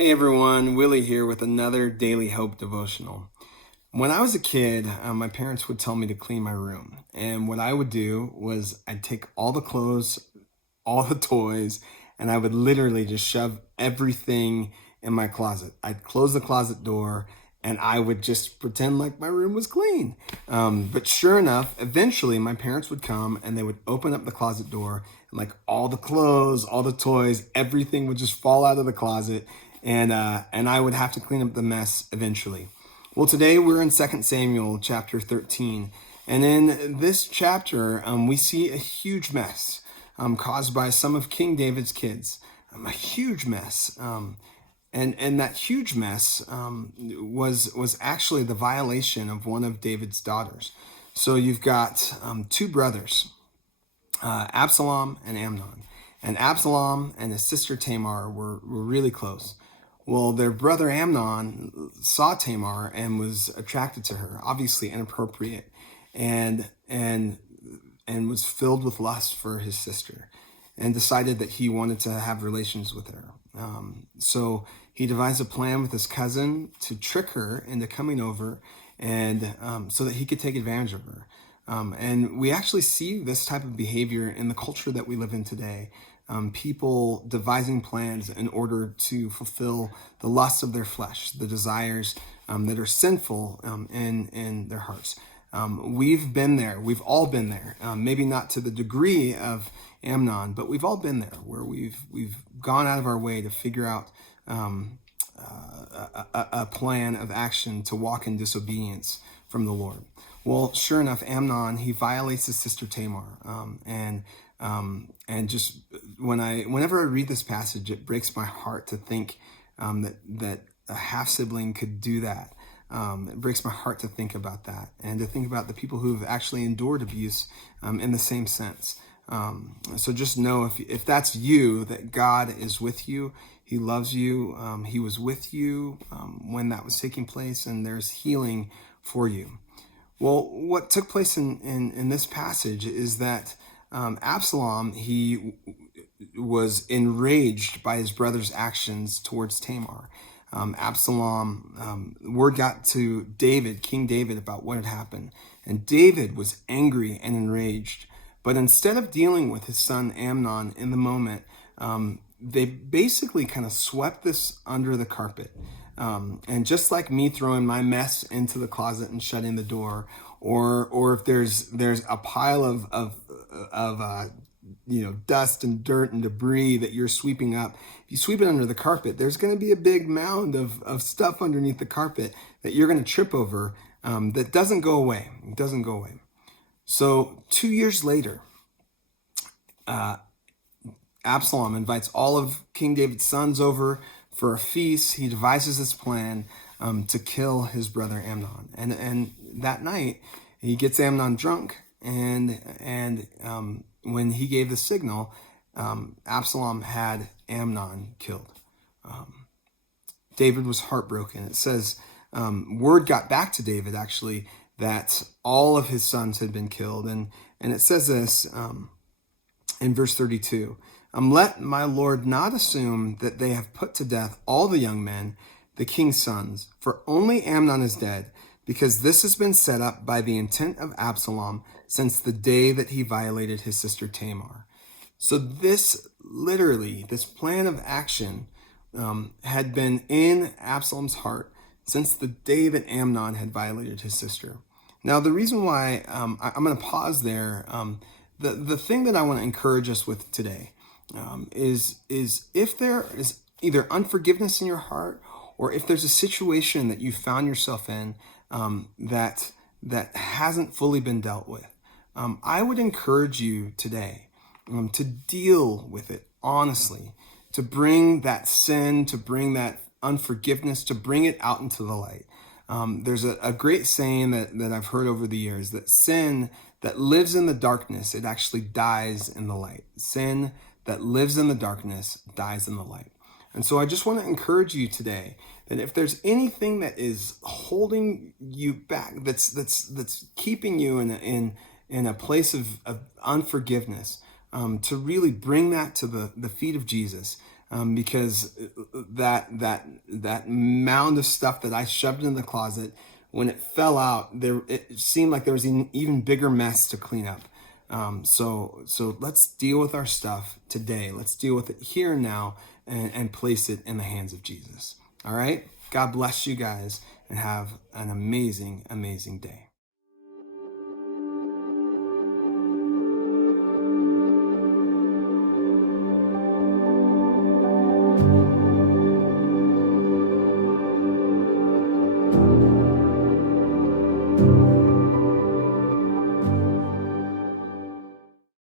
Hey everyone, Willie here with another Daily Hope devotional. When I was a kid, my parents would tell me to clean my room. And what I would do was I'd take all the clothes, all the toys, and I would literally just shove everything in my closet. I'd close the closet door and I would just pretend like my room was clean. But sure enough, eventually my parents would come and they would open up the closet door and like all the clothes, all the toys, everything would just fall out of the closet and I would have to clean up the mess eventually. Well, today we're in 2 Samuel chapter 13. And in this chapter, we see a huge mess caused by some of King David's kids. A huge mess. And that huge mess was actually the violation of one of David's daughters. So you've got two brothers, Absalom and Amnon. And Absalom and his sister Tamar were really close. Well, their brother Amnon saw Tamar and was attracted to her, obviously inappropriate, and was filled with lust for his sister, and decided that he wanted to have relations with her. So he devised a plan with his cousin to trick her into coming over, and so that he could take advantage of her. And we actually see this type of behavior in the culture that we live in today. People devising plans in order to fulfill the lusts of their flesh, the desires that are sinful in their hearts. We've been there. We've all been there. Maybe not to the degree of Amnon, but we've all been there where we've gone out of our way to figure out a plan of action to walk in disobedience from the Lord. Well, sure enough, Amnon, he violates his sister Tamar, and just whenever I read this passage, it breaks my heart to think that a half sibling could do that. It breaks my heart to think about that, and to think about the people who've actually endured abuse in the same sense. So just know if that's you, that God is with you. He loves you. He was with you when that was taking place, and there's healing for you. Well, what took place in this passage is that Absalom, he was enraged by his brother's actions towards Tamar. Word got to David, King David, about what had happened. And David was angry and enraged. But instead of dealing with his son Amnon in the moment, they basically kind of swept this under the carpet. And just like me throwing my mess into the closet and shutting the door, or if there's a pile of dust and dirt and debris that you're sweeping up, if you sweep it under the carpet, there's going to be a big mound of stuff underneath the carpet that you're going to trip over that doesn't go away. It doesn't go away. So 2 years later, Absalom invites all of King David's sons over for a feast. He devises this plan to kill his brother Amnon. And that night, he gets Amnon drunk, and when he gave the signal, Absalom had Amnon killed. David was heartbroken. It says word got back to David, actually, that all of his sons had been killed. And it says this in verse 32. Let my Lord not assume that they have put to death all the young men, the king's sons, for only Amnon is dead, because this has been set up by the intent of Absalom since the day that he violated his sister Tamar. So this plan of action had been in Absalom's heart since the day that Amnon had violated his sister. Now, the reason why I'm going to pause there, the thing that I want to encourage us with today is if there is either unforgiveness in your heart, or if there's a situation that you found yourself in that hasn't fully been dealt with, I would encourage you today to deal with it honestly, to bring that sin, to bring that unforgiveness, to bring it out into the light. There's a great saying that I've heard over the years, that sin that lives in the darkness, it actually dies in the light. Sin that lives in the darkness dies in the light. And so I just want to encourage you today that if there's anything that is holding you back, that's keeping you in a place of unforgiveness, to really bring that to the feet of Jesus, because that mound of stuff that I shoved in the closet, when it fell out, it seemed like there was an even bigger mess to clean up. So let's deal with our stuff today. Let's deal with it here and now, and place it in the hands of Jesus. All right? God bless you guys, and have an amazing, amazing day.